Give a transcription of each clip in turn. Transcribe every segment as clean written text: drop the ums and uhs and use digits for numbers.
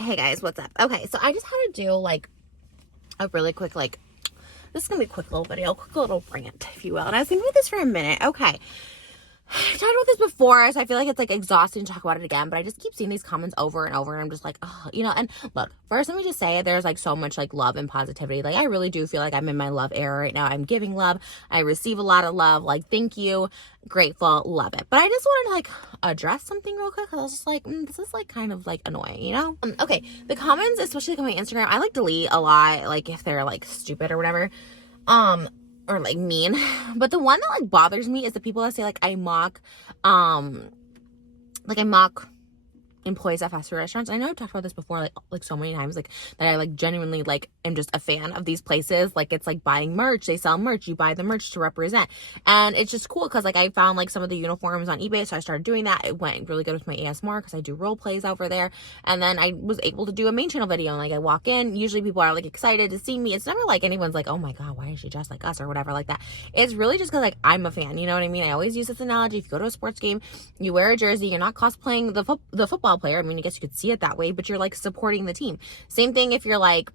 Hey guys, what's up? Okay, so I just had to do like a really quick, this is gonna be a quick little video, quick little rant, if you will. And I was thinking about this for a minute. Okay, I talked about this before, so I feel like it's like exhausting to talk about it again, but I just keep seeing these comments over and over, and I'm just like, oh, and look, first let me just say there's like so much like love and positivity. Like I really do feel like I'm in my love era right now. I'm giving love. I receive a lot of love. Like, thank you. Grateful. Love it. But I just wanted to like address something real quick, because I was just like, this is like kind of like annoying, Okay, the comments, especially like on my Instagram, I like delete a lot, like if they're like stupid or whatever. Or like mean. But the one that like bothers me is the people that say like I mock employees at fast food restaurants. I know I've talked about this before, like so many times, like that I like genuinely like am just a fan of these places. Like it's like buying merch. They sell merch. You buy the merch to represent, and it's just cool because like I found like some of the uniforms on eBay, so I started doing that. It went really good with my ASMR because I do role plays over there, and then I was able to do a main channel video. And like I walk in, usually people are like excited to see me. It's never like anyone's like, oh my god, why is she dressed like us or whatever like that. It's really just because like I'm a fan. You know what I mean? I always use this analogy. If you go to a sports game, you wear a jersey. You're not cosplaying the football player. I mean, I guess you could see it that way, but you're like supporting the team. Same thing if you're like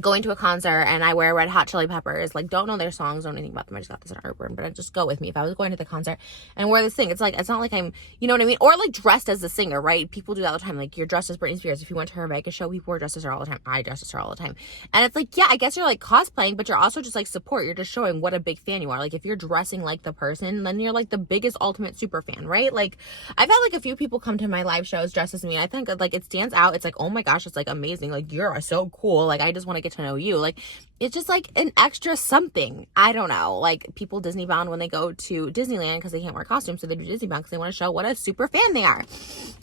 going to a concert and I wear Red Hot Chili Peppers, like don't know their songs, don't know anything about them. I just got this in Urban, but just go with me. If I was going to the concert and wear this thing, it's like, it's not like I'm, you know what I mean? Or like dressed as the singer, right? People do that all the time. Like you're dressed as Britney Spears. If you went to her Vegas show, people were dressed as her all the time. I dressed as her all the time. And it's like, yeah, I guess you're like cosplaying, but you're also just like support. You're just showing what a big fan you are. Like if you're dressing like the person, then you're like the biggest ultimate super fan, right? Like I've had like a few people come to my live shows dressed as me. I think like it stands out. It's like, oh my gosh, it's like amazing. Like you're so cool. Like I just want to get to know you. Like it's just like an extra something. I don't know. Like people Disney bound when they go to Disneyland because they can't wear costumes, so they do Disney bound because they want to show what a super fan they are.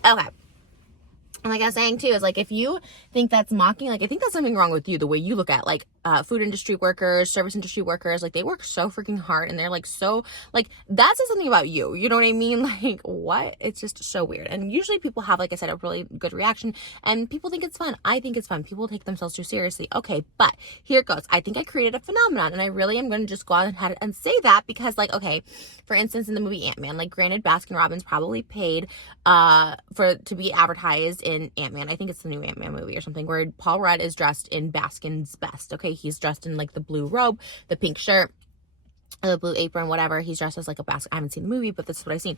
Okay. And like I was saying too, is like if you think that's mocking, like I think that's something wrong with you, the way you look at like food industry workers, service industry workers. Like they work so freaking hard and they're like so like that says something about you. You know what I mean? Like what? It's just so weird. And usually people have, like I said, a really good reaction and people think it's fun. I think it's fun. People take themselves too seriously. Okay, but here it goes. I think I created a phenomenon, and I really am going to just go out ahead and say that because like, okay, for instance, in the movie Ant-Man, like granted Baskin Robbins probably paid to be advertised in Ant-Man. I think it's the new Ant-Man movie or something, where Paul Rudd is dressed in Baskin's best. Okay, he's dressed in like the blue robe, the pink shirt, the blue apron, whatever. He's dressed as like a Baskin. I haven't seen the movie, but this is what I've seen.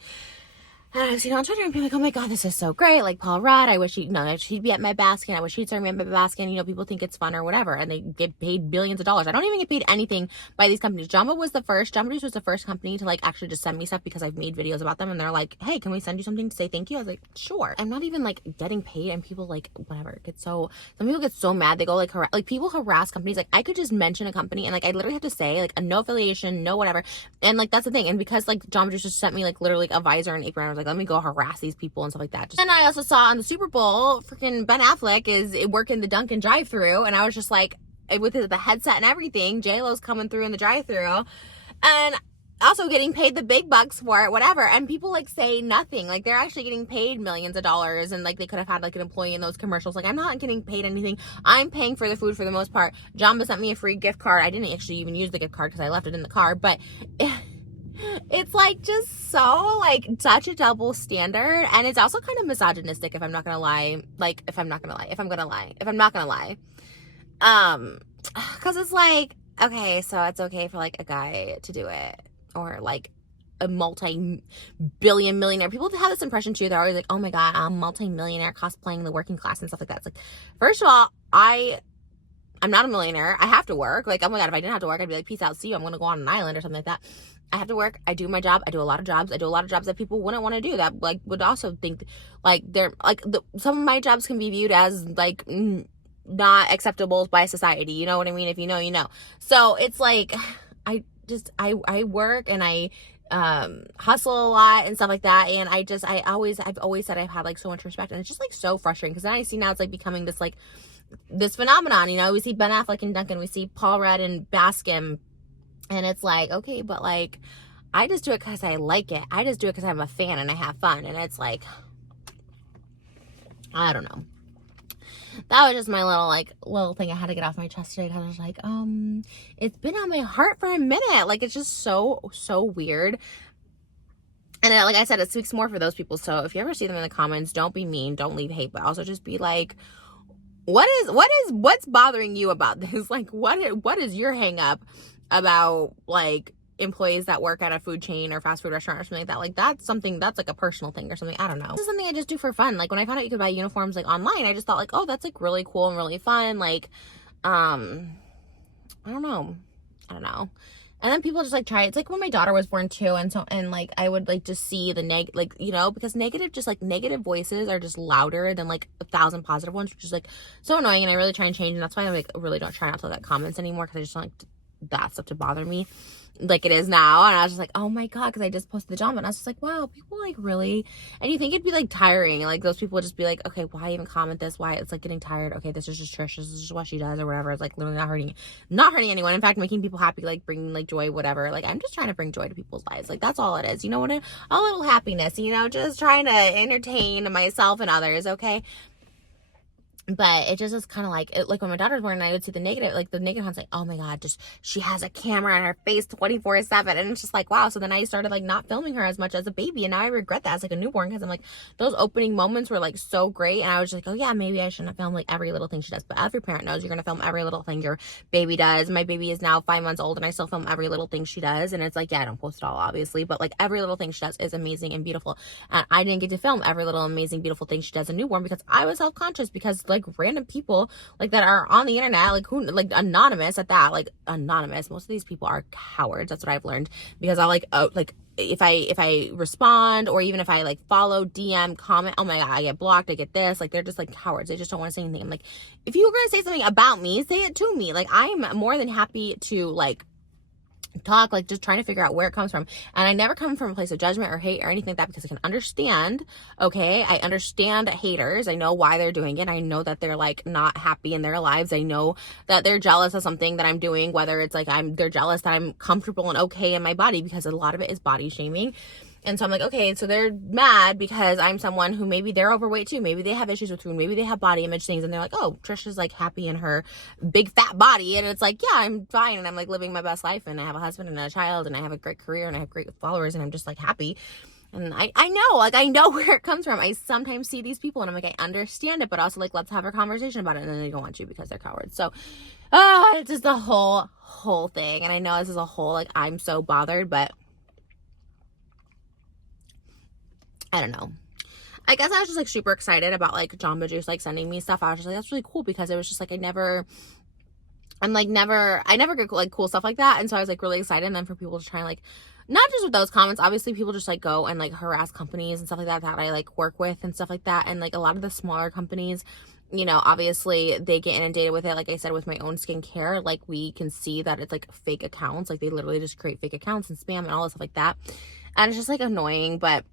And I've seen it on Twitter and people are like, oh my god, this is so great. Like Paul Rudd, I wish he'd be at my Baskin. I wish he'd serve me at my Baskin. You know, people think it's fun or whatever, and they get paid billions of dollars. I don't even get paid anything by these companies. Jamba Juice was the first company to like actually just send me stuff because I've made videos about them, and they're like, hey, can we send you something to say thank you? I was like, sure. I'm not even like getting paid, and people like whatever some people get so mad they go like people harass companies. Like I could just mention a company and like I literally have to say like a no affiliation, no whatever, and like that's the thing. And because like Jamba Juice just sent me like literally like a visor and apron, I was like, let me go harass these people and stuff like that. And I also saw on the Super Bowl, freaking Ben Affleck is working the Dunkin' drive-thru, and I was just like, with the headset and everything, J-Lo's coming through in the drive-thru, and also getting paid the big bucks for it, whatever. And people like say nothing. Like they're actually getting paid millions of dollars, and like they could have had like an employee in those commercials. Like I'm not getting paid anything. I'm paying for the food for the most part. Jamba sent me a free gift card. I didn't actually even use the gift card because I left it in the car, but it's like just so like such a double standard, and it's also kind of misogynistic if I'm not gonna lie. Because it's like, okay, so it's okay for like a guy to do it, or like a multi-billion millionaire. People have this impression too. They're always like, oh my god, I'm multi-millionaire cosplaying the working class and stuff like that. It's like, first of all, I'm not a millionaire. I have to work. Like, oh my god, if I didn't have to work, I'd be like, peace out, see you. I'm gonna go on an island or something like that. I have to work. I do my job. I do a lot of jobs. I do a lot of jobs that people wouldn't want to do, that like would also think like they're like some of my jobs can be viewed as like not acceptable by society. You know what I mean? If you know, you know. So it's like I work and I hustle a lot and stuff like that, and I've always said I've had like so much respect, and it's just like so frustrating because then I see now it's like becoming this like this phenomenon. You know, we see Ben Affleck and Duncan, we see Paul Rudd and Baskin. And it's like, okay, but like, I just do it because I like it. I just do it because I'm a fan and I have fun. And it's like, I don't know. That was just my little thing I had to get off my chest today. Because I was like, it's been on my heart for a minute. Like, it's just so weird. And then, like I said, it speaks more for those people. So if you ever see them in the comments, don't be mean, don't leave hate, but also just be like, what's bothering you about this? Like, what is your hang up about, like, employees that work at a food chain or fast food restaurant or something like that? Like, that's something that's like a personal thing or something. I don't know. This is something I just do for fun. Like, when I found out you could buy uniforms like online, I just thought like, oh, that's like really cool and really fun. Like, I don't know. And then people just like try. It's like when my daughter was born too, and like I would like just see the because negative voices are just louder than like 1,000 positive ones, which is like so annoying. And I really try and change, and that's why I like really don't try not to look at comments anymore, because I just don't like that stuff to bother me like it is now. And I was just like, oh my god, because I just posted the Jamba, and I was just like, wow, people like really. And you think it'd be like tiring, like those people would just be like, okay, why even comment this? Why? It's like getting tired. Okay, this is just Trish, this is just what she does or whatever. It's like literally not hurting anyone. In fact, making people happy, like bringing like joy, whatever. Like, I'm just trying to bring joy to people's lives. Like, that's all it is, you know what? A little happiness, you know, just trying to entertain myself and others. Okay. But it just is kind of like, like when my daughter was born, and I would see the negative ones, like, oh my god, just she has a camera on her face 24/7, and it's just like, wow. So then I started like not filming her as much as a baby, and now I regret that as like a newborn, because I'm like, those opening moments were like so great, and I was just like, oh yeah, maybe I shouldn't film like every little thing she does. But every parent knows you're gonna film every little thing your baby does. My baby is now 5 months old, and I still film every little thing she does, and it's like, yeah, I don't post it all obviously, but like every little thing she does is amazing and beautiful, and I didn't get to film every little amazing beautiful thing she does a newborn because I was self-conscious, because like random people like that are on the internet, like who, like anonymous at that, like anonymous, most of these people are cowards. That's what I've learned, because I like if I respond, or even if I like follow, DM, comment, oh my god, I get blocked, I get this. Like, they're just like cowards. They just don't want to say anything. I'm like, if you were gonna say something about me, say it to me. Like, I'm more than happy to like talk, like just trying to figure out where it comes from. And I never come from a place of judgment or hate or anything like that, because I can understand. Okay, I understand haters. I know why they're doing it. I know that they're like not happy in their lives. I know that they're jealous of something that I'm doing, whether it's like they're jealous that I'm comfortable and okay in my body, because a lot of it is body shaming. And so I'm like, okay, so they're mad because I'm someone who maybe they're overweight too. Maybe they have issues with food. Maybe they have body image things. And they're like, oh, Trish is like happy in her big fat body. And it's like, yeah, I'm fine. And I'm like living my best life. And I have a husband and a child. And I have a great career. And I have great followers. And I'm just like happy. And I know where it comes from. I sometimes see these people and I'm like, I understand it. But also like, let's have a conversation about it. And then they don't want to because they're cowards. So it's just the whole thing. And I know this is a whole, like, I'm so bothered. But I don't know. I guess I was just like super excited about like Jamba Juice like sending me stuff. I was just like, that's really cool, because it was just like I never get like cool stuff like that. And so I was like really excited. And then for people to try and like, not just with those comments, obviously people just like go and like harass companies and stuff like that I like work with and stuff like that. And like a lot of the smaller companies, you know, obviously they get inundated with it. Like I said, with my own skincare, like we can see that it's like fake accounts. Like they literally just create fake accounts and spam and all this stuff like that. And it's just like annoying. But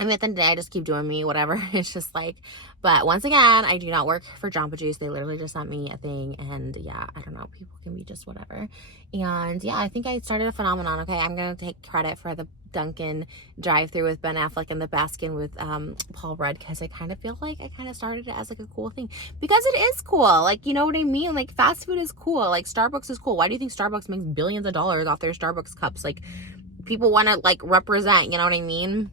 I mean, at the end of the day, I just keep doing me, whatever. It's just like, but once again, I do not work for Jamba Juice. They literally just sent me a thing. And yeah, I don't know. People can be just whatever. And yeah, I think I started a phenomenon. Okay, I'm going to take credit for the Dunkin' drive-thru with Ben Affleck and the Baskin with Paul Rudd, because I kind of feel like I kind of started it as like a cool thing, because it is cool. Like, you know what I mean? Like, fast food is cool. Like, Starbucks is cool. Why do you think Starbucks makes billions of dollars off their Starbucks cups? Like, people want to like represent, you know what I mean?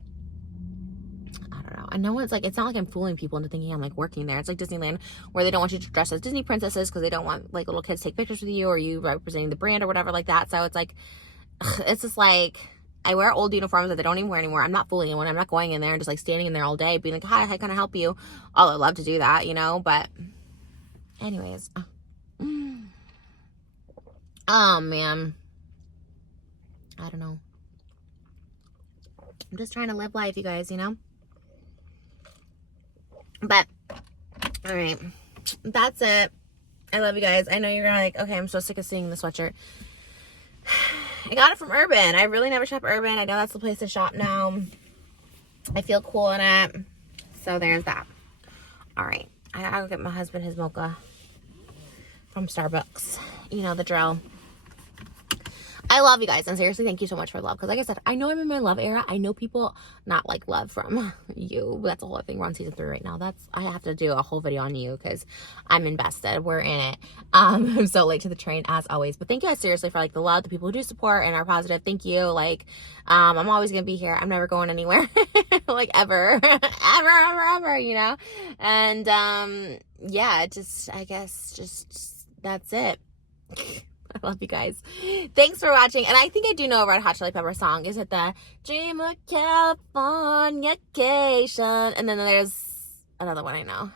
I know it's like, it's not like I'm fooling people into thinking I'm like working there. It's like Disneyland, where they don't want you to dress as Disney princesses because they don't want like little kids to take pictures with you or you representing the brand or whatever like that. So it's like, it's just like, I wear old uniforms that they don't even wear anymore. I'm not fooling anyone. I'm not going in there and just like standing in there all day being like, hi, how can I help you? Oh, I'd love to do that, you know, but anyways. Oh man, I don't know. I'm just trying to live life, you guys, you know. But all right, that's it. I love you guys. I know you're like, okay, I'm so sick of seeing the sweatshirt. I got it from Urban. I really never shop Urban. I know that's the place to shop now. I feel cool in it. So there's that. All right, I'll get my husband his mocha from Starbucks. You know the drill. I love you guys, and seriously, thank you so much for the love. Because like I said, I know I'm in my love era. I know people not like love from you. That's a whole thing. We're on season 3 right now. I have to do a whole video on you because I'm invested. We're in it. I'm so late to the train as always. But thank you guys seriously for like the love, the people who do support and are positive. Thank you. Like, I'm always gonna be here. I'm never going anywhere. Like ever, ever, you know. And yeah, I guess that's it. I love you guys. Thanks for watching. And I think I do know a Red Hot Chili Pepper song. Is it the Dream of Californication? And then there's another one I know.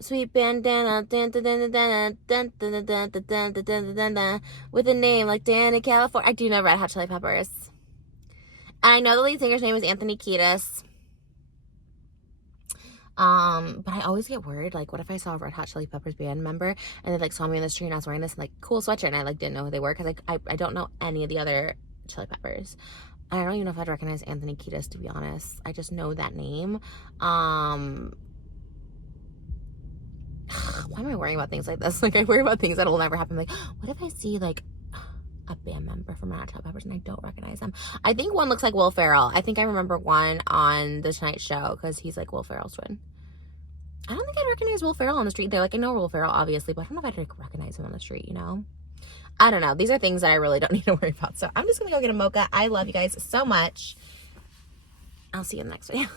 Sweet bandana with a name like Danny California. I do know Red Hot Chili Peppers. And I know the lead singer's name is Anthony Kiedis. But I always get worried, like, what if I saw a Red Hot Chili Peppers band member and they like saw me on the street and I was wearing this like cool sweatshirt and I like didn't know who they were, because like I don't know any of the other Chili Peppers. I don't even know if I'd recognize Anthony Kiedis, to be honest. I just know that name. Why am I worrying about things like this? Like, I worry about things that'll never happen. Like, what if I see like a band member from Red Hot Chili Peppers and I don't recognize them? I think one looks like Will Ferrell. I think I remember one on The Tonight Show because he's like Will Ferrell's twin. I don't think I'd recognize Will Ferrell on the street. They're like, I know Will Ferrell, obviously, but I don't know if I'd like, recognize him on the street, you know? I don't know. These are things that I really don't need to worry about. So I'm just going to go get a mocha. I love you guys so much. I'll see you in the next video.